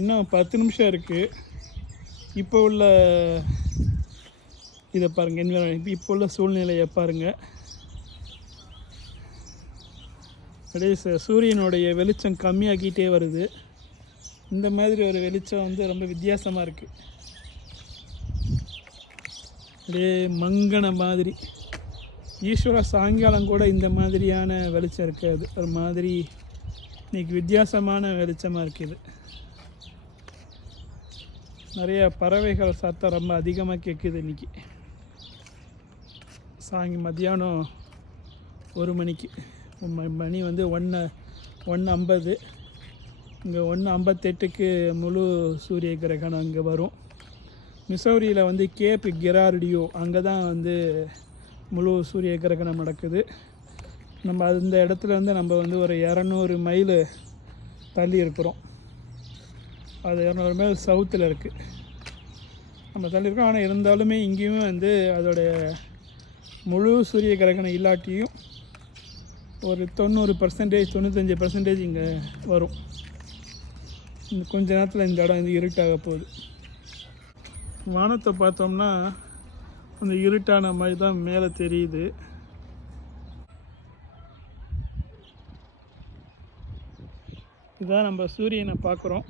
இன்னும் 10 நிமிஷம் இருக்குது. இப்போ உள்ள இதை பாருங்கள், இப்போ உள்ள சூழ்நிலையை பாருங்கள். அப்படியே சூரியனுடைய வெளிச்சம் கம்மியாகிட்டே வருது. இந்த மாதிரி ஒரு வெளிச்சம் வந்து ரொம்ப வித்தியாசமாக இருக்குது. அப்படியே மங்கன மாதிரி. ஈஸ்வர சாயங்காலம் கூட இந்த மாதிரியான வெளிச்சம் இருக்காது. ஒரு மாதிரி இன்றைக்கி வித்தியாசமான வெளிச்சமாக இருக்குது. நிறைய பறவைகள் சத்தம் ரொம்ப அதிகமாக கேட்குது இன்றைக்கி. மத்தியானம் 1 மணிக்கு. மணி வந்து 1:50. இங்கே 1:58க்கு முழு சூரிய கிரகணம் அங்கே வரும். மிசௌரியில் வந்து கேப் கெரார்டியோ அங்கே தான் வந்து முழு சூரிய கிரகணம் நடக்குது. நம்ம அந்த இடத்துல வந்து நம்ம வந்து ஒரு 200 மைல் தள்ளி இருக்கிறோம். அது 200 மைல் சவுத்தில் இருக்குது நம்ம தள்ளியிருக்கோம். ஆனால் இருந்தாலுமே இங்கேயுமே வந்து அதோடைய முழு சூரிய கிரகணம் இல்லாட்டியும் ஒரு 90%, 95% இங்கே வரும். கொஞ்ச நேரத்தில் இந்த இடம் வந்து இருட்டாக போகுது. வானத்தை பார்த்தோம்னா அந்த இருட்டான மாதிரி தான் மேலே தெரியுது. இதான் நம்ம சூரியனை பார்க்குறோம்.